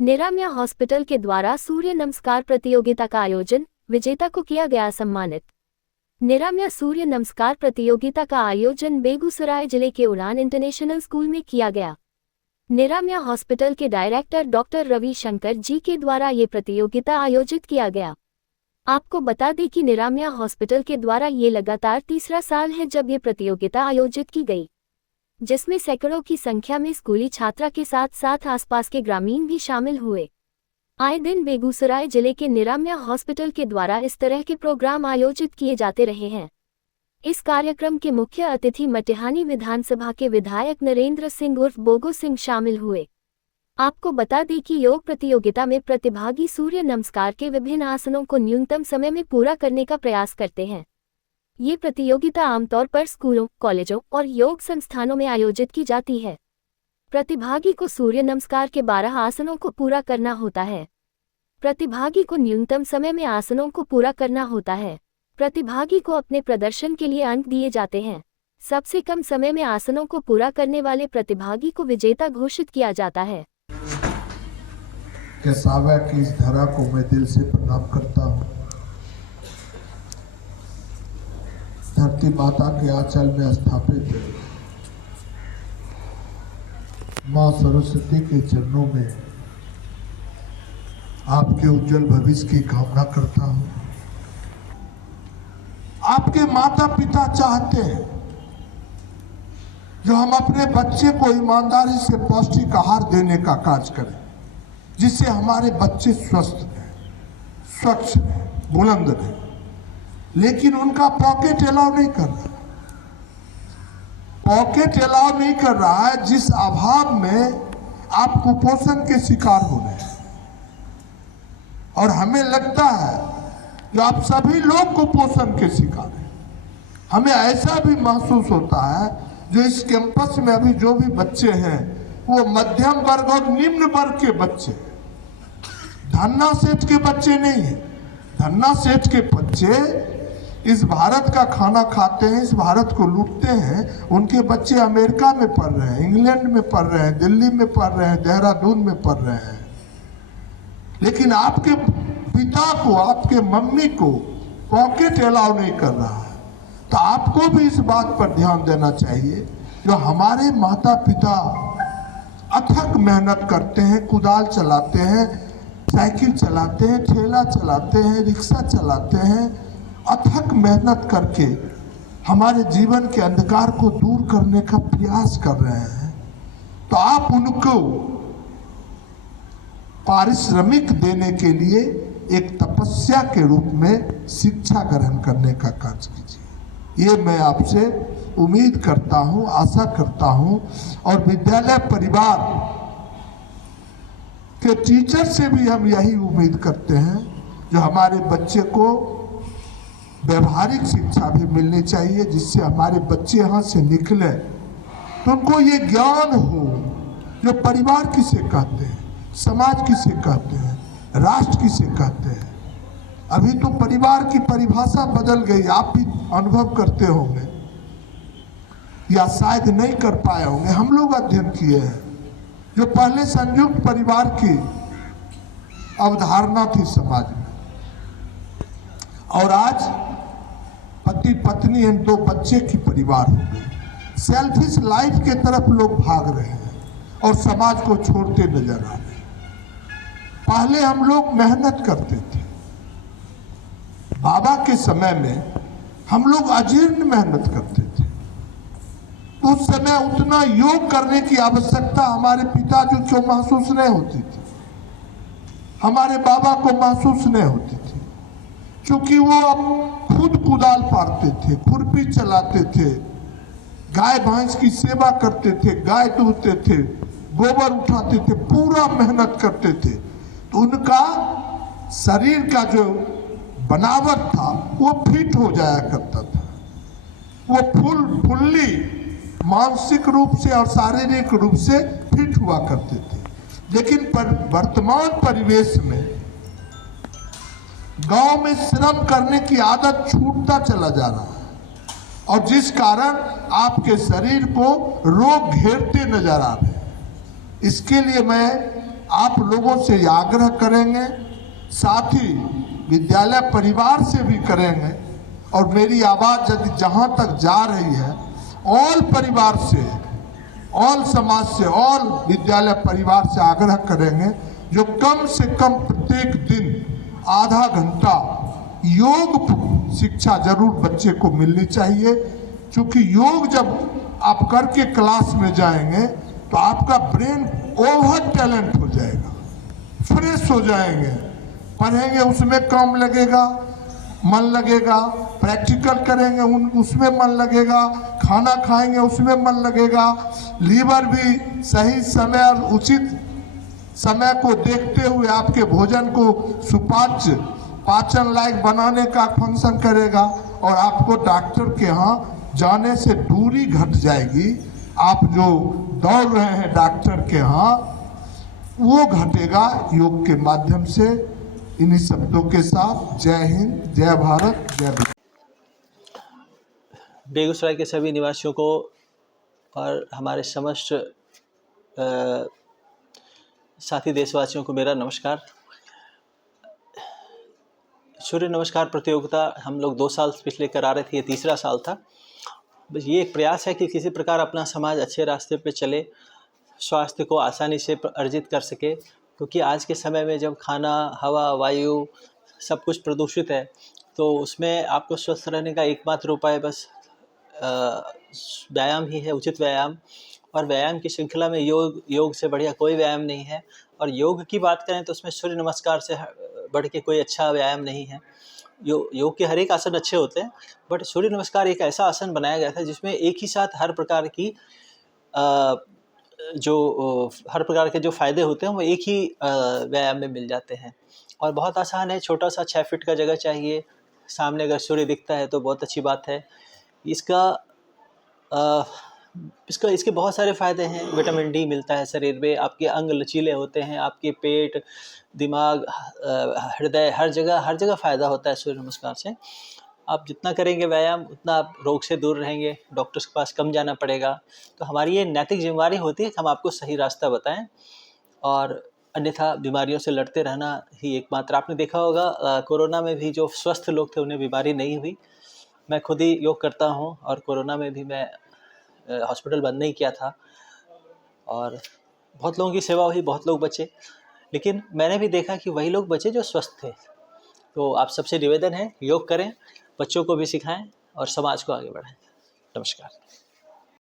निरामया hospital के द्वारा सूर्य नमस्कार प्रतियोगिता का आयोजन, विजेता को किया गया सम्मानित। निरामया सूर्य नमस्कार प्रतियोगिता का आयोजन बेगूसराय जिले के उड़ान इंटरनेशनल स्कूल में किया गया। निरामया हॉस्पिटल के डायरेक्टर डॉक्टर रवि शंकर जी के द्वारा ये प्रतियोगिता आयोजित किया गया। आपको बता दें कि निरामया हॉस्पिटल के द्वारा ये लगातार तीसरा साल है जब ये प्रतियोगिता आयोजित की गई, जिसमें सैकड़ों की संख्या में स्कूली छात्रा के साथ साथ आसपास के ग्रामीण भी शामिल हुए। आए दिन बेगूसराय जिले के निरामया हॉस्पिटल के द्वारा इस तरह के प्रोग्राम आयोजित किए जाते रहे हैं। इस कार्यक्रम के मुख्य अतिथि मटिहानी विधानसभा के विधायक नरेंद्र सिंह उर्फ बोगो सिंह शामिल हुए। आपको बता दें कि योग प्रतियोगिता में प्रतिभागी सूर्य नमस्कार के विभिन्न आसनों को न्यूनतम समय में पूरा करने का प्रयास करते हैं। ये प्रतियोगिता आमतौर पर स्कूलों, कॉलेजों और योग संस्थानों में आयोजित की जाती है। प्रतिभागी को सूर्य नमस्कार के 12 आसनों को पूरा करना होता है। प्रतिभागी को न्यूनतम समय में आसनों को पूरा करना होता है। प्रतिभागी को अपने प्रदर्शन के लिए अंक दिए जाते हैं। सबसे कम समय में आसनों को पूरा करने वाले प्रतिभागी को विजेता घोषित किया जाता है। केसावा की इस धरा को मैं दिल से प्रणाम करता हूँ। धरती माता के आंचल में स्थापित है, माँ सरस्वती के चरणों में आपके उज्जवल भविष्य की कामना करता हूँ। आपके माता पिता चाहते हैं जो हम अपने बच्चे को ईमानदारी से पौष्टिक आहार देने का कार्य करें, जिससे हमारे बच्चे स्वस्थ रहें, स्वच्छ रहें, बुलंद रहें। लेकिन उनका पॉकेट अलाउ नहीं कर रहा, पॉकेट अलाउ नहीं कर रहा है, जिस अभाव में आप कुपोषण के शिकार हो रहे हैं। और हमें लगता है कि आप सभी लोग कुपोषण के शिकार हैं। हमें ऐसा भी महसूस होता है जो इस कैंपस में अभी जो भी बच्चे हैं वो मध्यम वर्ग और निम्न वर्ग के बच्चे, धन्ना सेठ के बच्चे नहीं हैं। धन्ना सेठ के बच्चे इस भारत का खाना खाते हैं, इस भारत को लूटते हैं। उनके बच्चे अमेरिका में पढ़ रहे हैं, इंग्लैंड में पढ़ रहे हैं, दिल्ली में पढ़ रहे हैं, देहरादून में पढ़ रहे हैं। लेकिन आपके पिता को, आपके मम्मी को पॉकेट अलाउ नहीं कर रहा है। तो आपको भी इस बात पर ध्यान देना चाहिए। जो हमारे माता पिता अथक मेहनत करते हैं, कुदाल चलाते हैं, साइकिल चलाते हैं, ठेला चलाते हैं, रिक्शा चलाते हैं, अथक मेहनत करके हमारे जीवन के अंधकार को दूर करने का प्रयास कर रहे हैं, तो आप उनको पारिश्रमिक देने के लिए एक तपस्या के रूप में शिक्षा ग्रहण करने का कार्य कीजिए। ये मैं आपसे उम्मीद करता हूँ, आशा करता हूँ। और विद्यालय परिवार के टीचर से भी हम यही उम्मीद करते हैं, जो हमारे बच्चे को व्यवहारिक शिक्षा भी मिलनी चाहिए, जिससे हमारे बच्चे यहाँ से निकले तो उनको ये ज्ञान हो जो परिवार किसे कहते हैं, समाज किसे कहते हैं, राष्ट्र किसे कहते हैं। अभी तो परिवार की परिभाषा बदल गई, आप भी अनुभव करते होंगे या शायद नहीं कर पाए होंगे। हम लोग अध्ययन किए हैं, जो पहले संयुक्त परिवार की अवधारणा थी समाज में, और आज पति पत्नी एवं 2 बच्चे की परिवार हो गई। सेल्फिश लाइफ के तरफ लोग भाग रहे हैं और समाज को छोड़ते नजर आ रहे हैं। पहले हम लोग मेहनत करते थे, बाबा के समय में हम लोग अजीर्ण मेहनत करते थे। उस समय उतना योग करने की आवश्यकता हमारे पिताजी को महसूस नहीं होती थी, हमारे बाबा को महसूस नहीं होती थी, क्योंकि वो अब खुद कुदाल पारते थे, खुरपी चलाते थे, गाय भैंस की सेवा करते थे, गाय दूधते थे, गोबर उठाते थे, पूरा मेहनत करते थे। तो उनका शरीर का जो बनावट था वो फिट हो जाया करता था। वो फुल्ली मानसिक रूप से और शारीरिक रूप से फिट हुआ करते थे। लेकिन वर्तमान परिवेश में गांव में श्रम करने की आदत छूटता चला जा रहा है, और जिस कारण आपके शरीर को रोग घेरते नजर आ रहे हैं। इसके लिए मैं आप लोगों से ये आग्रह करेंगे, साथ ही विद्यालय परिवार से भी करेंगे, और मेरी आवाज़ यदि जहाँ तक जा रही है ऑल परिवार से, ऑल समाज से, ऑल विद्यालय परिवार से आग्रह करेंगे जो कम से कम प्रत्येक दिन आधा घंटा योग शिक्षा जरूर बच्चे को मिलनी चाहिए, क्योंकि योग जब आप करके क्लास में जाएंगे तो आपका ब्रेन ओवर टैलेंट हो जाएगा, फ्रेश हो जाएंगे, पढ़ेंगे उसमें कम लगेगा, मन लगेगा, प्रैक्टिकल करेंगे उसमें मन लगेगा, खाना खाएंगे उसमें मन लगेगा, लीवर भी सही समय और उचित समय को देखते हुए आपके भोजन को सुपाच्य पाचन लायक बनाने का फंक्शन करेगा, और आपको डॉक्टर के यहाँ जाने से दूरी घट जाएगी। आप जो दौड़ रहे हैं डॉक्टर के यहाँ वो घटेगा योग के माध्यम से। इन्हीं शब्दों के साथ जय हिंद, जय भारत, जय विश्व। बेगूसराय के सभी निवासियों को और हमारे समस्त साथी देशवासियों को मेरा नमस्कार। सूर्य नमस्कार प्रतियोगिता हम लोग 2 साल पिछले करा रहे थे, ये तीसरा साल था। बस ये एक प्रयास है कि किसी प्रकार अपना समाज अच्छे रास्ते पे चले, स्वास्थ्य को आसानी से अर्जित कर सके, क्योंकि आज के समय में जब खाना, हवा, वायु सब कुछ प्रदूषित है, तो उसमें आपको स्वस्थ रहने का एकमात्र उपाय बस व्यायाम ही है, उचित व्यायाम। और व्यायाम की श्रृंखला में योग से बढ़िया कोई व्यायाम नहीं है। और योग की बात करें तो उसमें सूर्य नमस्कार से बढ़ के कोई अच्छा व्यायाम नहीं है। योग के हर एक आसन अच्छे होते हैं, बट सूर्य नमस्कार एक ऐसा आसन बनाया गया था जिसमें एक ही साथ हर प्रकार के जो फायदे होते हैं वो एक ही व्यायाम में मिल जाते हैं। और बहुत आसान है, छोटा सा 6 फीट का जगह चाहिए, सामने अगर सूर्य दिखता है तो बहुत अच्छी बात है। इसके बहुत सारे फ़ायदे हैं। विटामिन डी मिलता है शरीर में, आपके अंग लचीले होते हैं, आपके पेट, दिमाग, हृदय, हर जगह फ़ायदा होता है सूर्य नमस्कार से। आप जितना करेंगे व्यायाम उतना आप रोग से दूर रहेंगे, डॉक्टर्स के पास कम जाना पड़ेगा। तो हमारी ये नैतिक जिम्मेवारी होती है कि हम आपको सही रास्ता बताएं, और अन्यथा बीमारियों से लड़ते रहना ही एकमात्र। आपने देखा होगा कोरोना में भी जो स्वस्थ लोग थे उन्हें बीमारी नहीं हुई। मैं खुद ही योग करता हूँ और कोरोना में भी मैं हॉस्पिटल बंद नहीं किया था, और बहुत लोगों की सेवा हुई, बहुत लोग बचे। लेकिन मैंने भी देखा कि वही लोग बचे जो स्वस्थ थे। तो आप सबसे निवेदन है, योग करें, बच्चों को भी सिखाएं और समाज को आगे बढ़ाएं। नमस्कार।